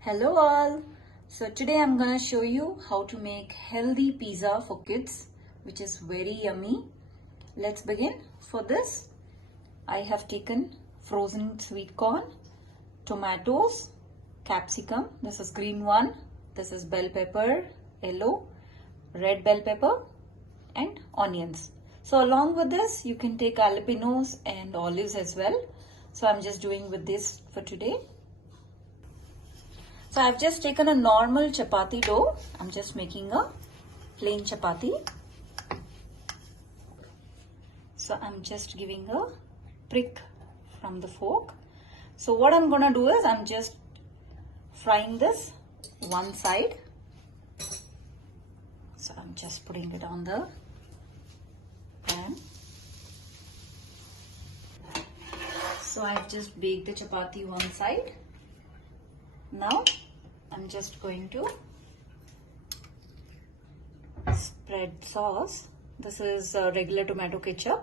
Hello all. So today I'm gonna show you how to make healthy pizza for kids, which is very yummy. Let's begin. For this, I have taken frozen sweet corn, tomatoes, capsicum. This is green one. This is bell pepper, yellow, red bell pepper, and onions. So along with this, you can take jalapenos and olives as well. So I'm just doing with this for today. So I've just taken a normal chapati dough. I'm just making a plain chapati. So I'm just giving a prick from the fork. So what I'm gonna do is I'm just frying this one side. So I'm just putting it on the pan. So I've just baked the chapati one side. Now I'm just going to spread sauce. This is regular tomato ketchup.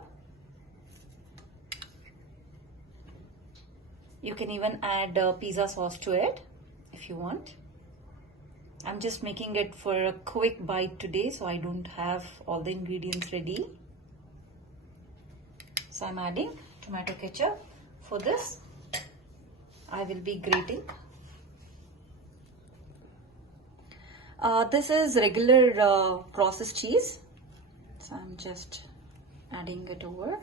You can even add pizza sauce to it if you want. I'm just making it for a quick bite today, so I don't have all the ingredients ready. So I'm adding tomato ketchup. For this, I will be grating. This is regular processed cheese, so I'm just adding it over.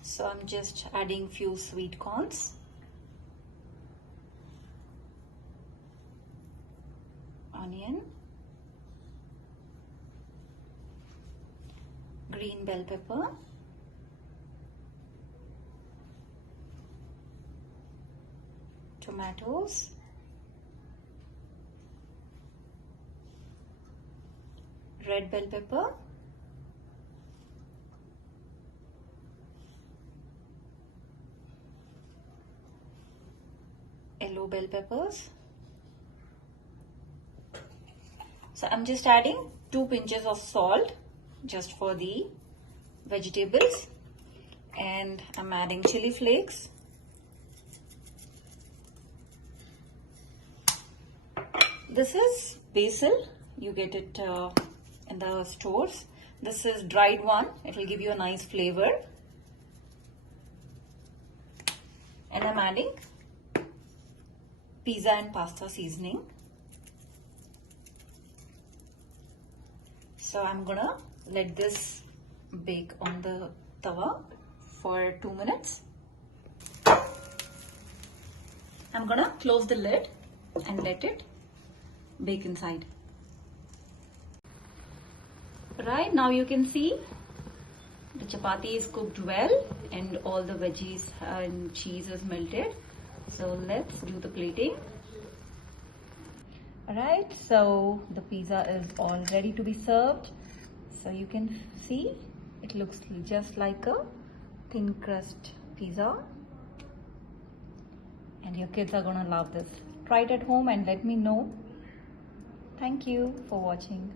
So I'm just adding few sweet corns, onion, green bell pepper, tomatoes, red bell pepper, yellow bell peppers. So I'm just adding 2 pinches of salt just for the vegetables, and I'm adding chili flakes. This is basil. You get it in the stores. This is dried one. It will give you a nice flavor. And I'm adding pizza and pasta seasoning. So I'm gonna let this bake on the tawa for 2 minutes. I'm gonna close the lid and let it bake inside. Right now you can see the chapati is cooked well and all the veggies and cheese is melted. So let's do the plating. Alright, so the pizza is all ready to be served. So you can see it looks just like a thin crust pizza. And your kids are gonna love this. Try it at home and let me know. Thank you for watching.